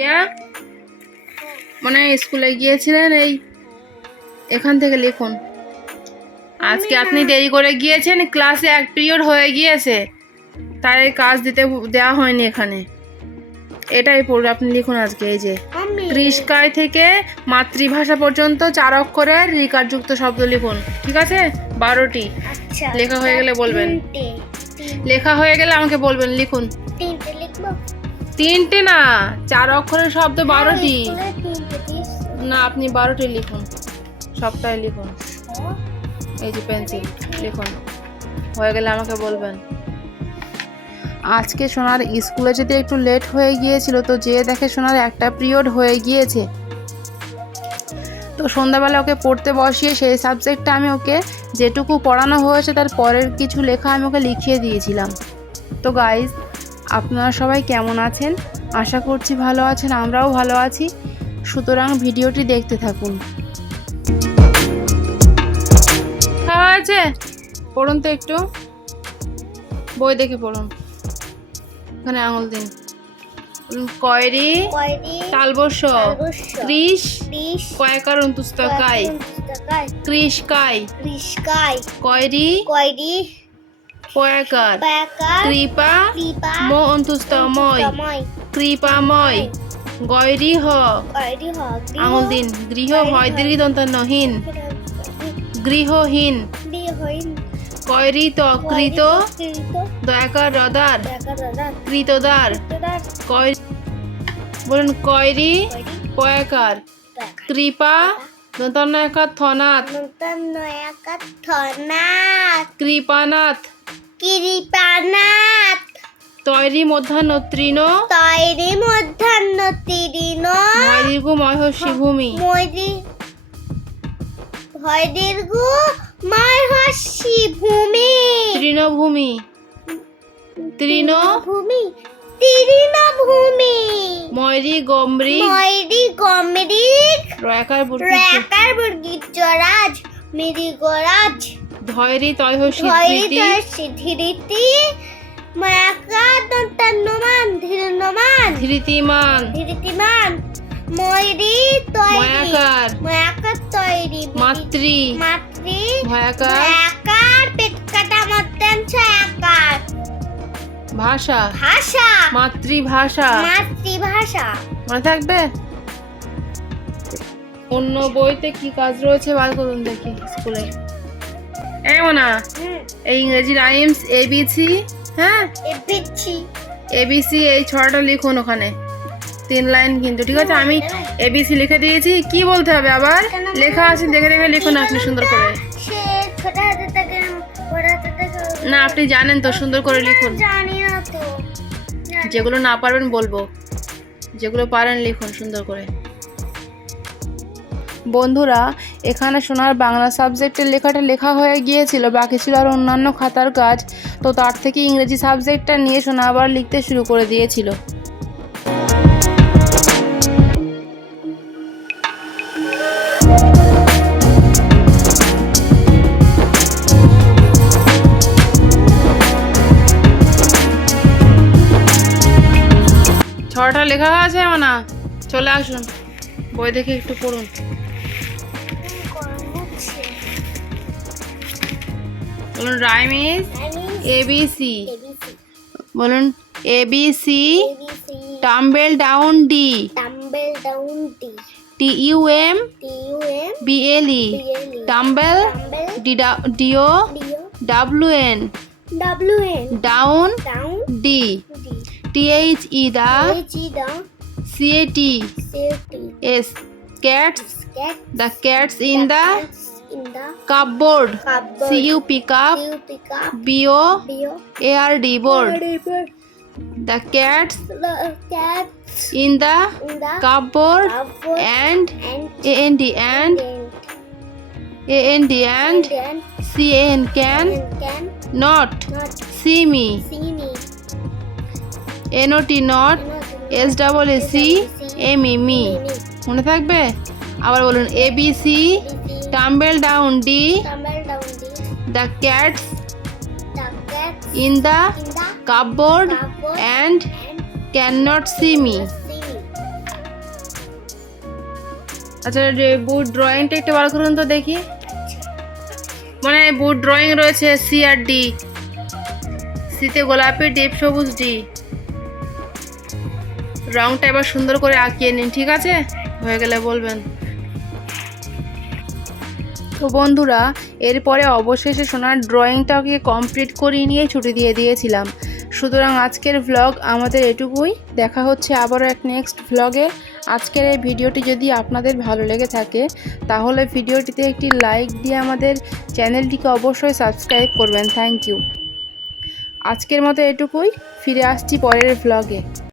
ইয়া মনে হয় স্কুলে গিয়েছিলেন এই এখান থেকে লিখুন। আজকে আপনি দেরি করে গিয়েছেন ক্লাসে এক পিরিয়ড হয়ে গিয়েছে তাই কাজ দিতে দেওয়া হয়নি এখানে। এটাই পড়বে আপনি লিখুন আজকে এই যে। কৃষ্কায় থেকে মাতৃভাষা পর্যন্ত চার অক্ষরের রিকারযুক্ত শব্দ লিখুন ঠিক আছে? বারোটি। আচ্ছা লেখা হয়ে গেলে বলবেন। লেখা হয়ে গেলে আমাকে বলবেন লিখুন। তিনটে না চার অক্ষরের শব্দ বারোটি। তিনটে দিস না আপনি বারোটি লিখুন। সপ্তাহে লিখুন। এই যে পেন্সিল লিখুন। হয়ে গেলে আমাকে বলবেন। আজকে সোনার স্কুলে যদি একটু লেট হয়ে গিয়েছিল তো যে দেখে সোনার একটা পিরিয়ড হয়ে গিয়েছে। তো সন্ধ্যাবেলা ওকে পড়তে বসিয়ে সেই সাবজেক্টটা আমি ওকে যেটুকু পড়ানো হয়েছে তার পরের কিছু লেখা আমি ওকে লিখিয়ে দিয়েছিলাম। তো গাইজ আপনারা সবাই কেমন আছেন? আশা করছি ভালো আছেন আমরাও ভালো আছি। সুতরাং ভিডিওটি দেখতে থাকুন। খাওয়া আছে পড়ুন তো একটু। বই দেখে পড়ুন। ওখানে আঙুল দিন। কয়রি? তালবস্য, ত্রিশ? কয়কার অন্তুস্তকায় কাই কয়রি? কয়রি? পয়াকার কৃপা মো অন্তুস্তময় কৃপাময় গয়রি হ আঙুল দিন গৃহ হয় দীর্ঘ দন্তহীন গৃহহীন কয়রিত কৃত দয়াকার রদার কৃতদার বলুন কয়রি পয়াকার কৃপা দন্তনায়কার থনাথ থনাথ কৃপানাথ তৈরি মধ্যাহ্ন তৃণ। তৈরি মধ্যাহ্ন তিরিন দীর্ঘ ময়হর্ষি ভূমি। ময়দি ভয় দীর্ঘ ময় ভূমি। তৃণভূমি। তৃণ। ভূমি তিরিন ভূমি ময়রি গম্রি ময়রি গমরিক রয়াকার বুর্গি রেকার বর্গিচরাজ মৃগরাজ। ধৈরি তয়হর্ষি ভয় ধৃতি দর্শি ধীরিতি মায়াকা দন্তন্নমান ধীরনমান ধৃতিমান ধীরিতিমান। ময়রি তৈরি ময়াকার। মায়াকার তৈরি মাতৃ। মাতৃ। ভয়াকার মায়াকার পেট কাটা মতন ছয়াকার। ভাষা। ভাষা। মাতৃভাষা। মাতৃভাষা। মনে থাকবে? অন্য বইতে কি কাজ রয়েছে? বার করুন দেখি স্কুলে। এমন না এই ইংরেজি রাইমস এবিসি হ্যাঁ? এ পিচ্ছি এবিসি এই ছড়াটা লিখুন ওখানে। তিন লাইন কিন্তু ঠিক আছে? আমি এবিসি লিখে দিয়েছি। কি বলতে হবে আবার? লেখা আছে দেখে দেখে লিখুন আপনি সুন্দর করে। না আপনি জানেন তো সুন্দর করে লিখুন। যেগুলো না পারবেন বলব। যেগুলো পারেন লিখুন সুন্দর করে। বন্ধুরা, এখানে সোনার বাংলা সাবজেক্টের লেখাটা লেখা হয়ে গিয়েছিল, বাকি ছিল আর অন্যান্য খাতার কাজ। তো তার থেকে ইংরেজি সাবজেক্টটা নিয়ে সোনা আবার লিখতে শুরু করে দিয়েছিল। ছটা লেখা আছে না চলে আসুন। বই দেখে একটু পড়ুন। বলুন রাইম ইজ এবিসি বলুন ABC tumble down D tumble down T T U M T U M BLE BLE tumble DO W N W N down down D T E the H E the CAT safety S cats the cats in the cupboard. See pick up A R D board. The cats. In the cupboard. And A N D and A N D and C N can. Not. C me N O T not. S double A C. M E me. মনে থাকবে? আবার বলুন A B C. Tumble down D tumble down the the cats the cat in the in the cupboard cupboard and and me see me. আচ্ছা বুট ড্রয়িংটা একটু বার করুন তো দেখি। মানে বুট ড্রয়িং রয়েছে সি আর ডি সিতে গোলাপি ডিপ সবুজ ডি রংটা এবার সুন্দর করে আঁকিয়ে নিন ঠিক আছে? হয়ে গেলে বলবেন। তো বন্ধুরা, এরপরে অবশেষে সোনার ড্রয়িংটাকে কমপ্লিট করিয়ে নিয়ে ছুটি দিয়ে দিয়েছিলাম। সুতরাং আজকের ভ্লগ আমাদের এটুকুই। দেখা হচ্ছে আবারও এক নেক্সট ভ্লগে আজকের এই ভিডিওটি যদি আপনাদের ভালো লেগে থাকে, তাহলে ভিডিওটিতে একটি লাইক দিয়ে আমাদের চ্যানেলটিকে অবশ্যই সাবস্ক্রাইব করবেন। থ্যাংক ইউ আজকের মতো এটুকুই। ফিরে আসছি পরের ভ্লগে